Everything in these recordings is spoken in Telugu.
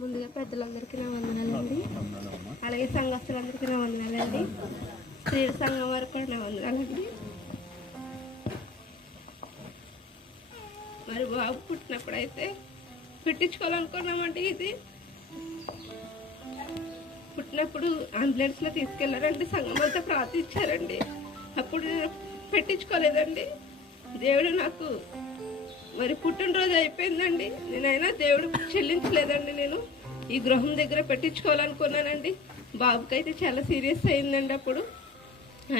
ముందుగా పెద్దలందరికీ నా వందనాలండి, అలాగే సంఘస్థులందరికీ నా వందనాలండి, స్త్రీల సంఘం వరకు కూడా నా వందనాలండి. మరి బాబు పుట్టినప్పుడైతే పెట్టించుకోవాలనుకున్నామండి. ఇది పుట్టినప్పుడు అంబులెన్స్లో తీసుకెళ్లారండి, సంఘం అంతా ప్రార్థించారండి. అప్పుడు నేను పెట్టించుకోలేదండి. దేవుడు నాకు మరి పుట్టినరోజు అయిపోయిందండి, నేనైనా దేవుడు చెల్లించలేదండి. నేను ఈ గృహం దగ్గర పెట్టించుకోవాలనుకున్నానండి. బాబుకి అయితే చాలా సీరియస్ అయిందండి. అప్పుడు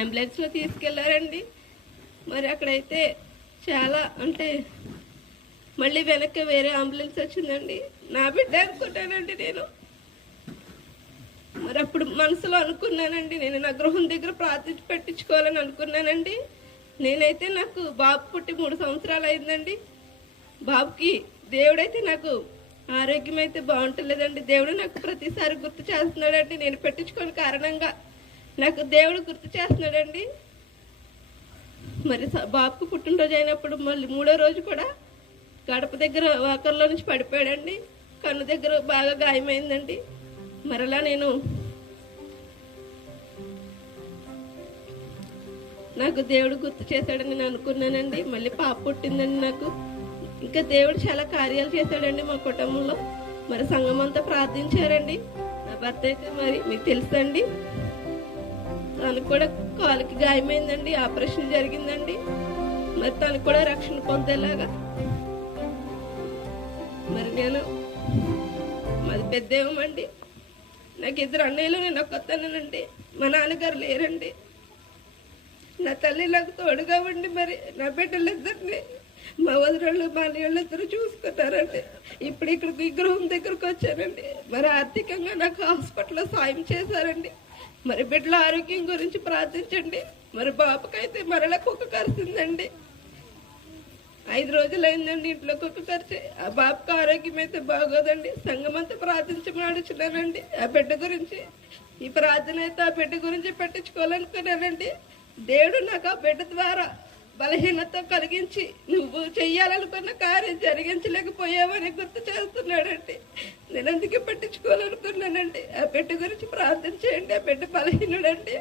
అంబులెన్స్లో తీసుకెళ్లారండి. మరి అక్కడైతే చాలా అంటే మళ్ళీ వెనక్కి వేరే అంబులెన్స్ వచ్చిందండి. నా బిడ్డ అనుకున్నానండి నేను. మరి అప్పుడు మనసులో అనుకున్నానండి, నేను నా గృహం దగ్గర ప్రార్థించి పెట్టించుకోవాలని అనుకున్నానండి. నేనైతే నాకు బాబు పుట్టి 3 సంవత్సరాలు అయిందండి. బాబుకి దేవుడైతే నాకు ఆరోగ్యం అయితే బాగుంటలేదండి. దేవుడు నాకు ప్రతిసారి గుర్తు చేస్తున్నాడండి. నేను పెట్టించుకోని కారణంగా నాకు దేవుడు గుర్తు చేస్తున్నాడండి. మరి బాబుకు పుట్టినరోజు అయినప్పుడు మళ్ళీ 3వ రోజు కూడా గడప దగ్గర వాకర్లో నుంచి పడిపోయాడండి. కన్ను దగ్గర బాగా గాయమైందండి. మరలా నాకు దేవుడు గుర్తు చేశాడని నేను అనుకున్నానండి. మళ్ళీ పాప పుట్టిందండి నాకు. ఇంకా దేవుడు చాలా కార్యాలు చేశాడండి మా కుటుంబంలో. మరి సంఘం అంతా ప్రార్థించారండి. నా భర్త అయితే మరి మీకు తెలుసండి, తనకు కూడా కాలుకి గాయమైందండి, ఆపరేషన్ జరిగిందండి. మరి తనకు కూడా రక్షణ పొందేలాగా మరి మాది పెద్దేమండి. నాకు 2 అన్నయ్యలు, నేను ఒక్కతనండి. మా నాన్నగారు లేరండి. నా తల్లి నాకు తోడుగా ఉండి మరి నా బిడ్డలిద్దరిని మా వదినళ్ళు మా నీళ్ళిద్దరు చూసుకున్నారండి. ఇప్పుడు ఇక్కడికి ఈ గృహం దగ్గరకు వచ్చానండి. మరి ఆర్థికంగా నాకు హాస్పిటల్లో సాయం చేశారండి. మరి బిడ్డల ఆరోగ్యం గురించి ప్రార్థించండి. మరి బాబుకైతే మరలా కుక్క కరిసిందండి. 5 రోజులైందండి ఇంట్లో కుక్క కరిచి. ఆ బాబుకి ఆరోగ్యం అయితే బాగోదండి. సంఘం అంతా ప్రార్థించమడుచున్నానండి ఆ బిడ్డ గురించి. ఈ ప్రార్థన అయితే ఆ బిడ్డ గురించి పెట్టించుకోవాలనుకున్నానండి. దేవుడు నాకు ఆ బిడ్డ ద్వారా బలహీనత కలిగించి నువ్వు చెయ్యాలనుకున్న కార్యం జరిగించలేకపోయావని గుర్తు చేస్తున్నాడండి. నేను అందుకే పెట్టించుకోవాలనుకున్నానండి. ఆ బిడ్డ గురించి ప్రార్థన చేయండి. ఆ బిడ్డ బలహీనుడండి.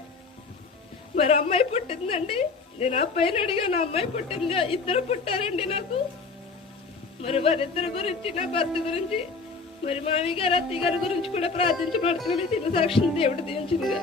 మరి అమ్మాయి పుట్టిందండి. నేను అబ్బాయిని అడిగాను, అమ్మాయి పుట్టింది. 2 పుట్టారండి నాకు. మరి వారిద్దరి గురించి, నా భర్త గురించి, మరి మామి గారు అత్తయ్య గారి గురించి కూడా ప్రార్థించబడుతున్నాను. తిన్న సాక్షిని దేవుడు దీవించిందిగా.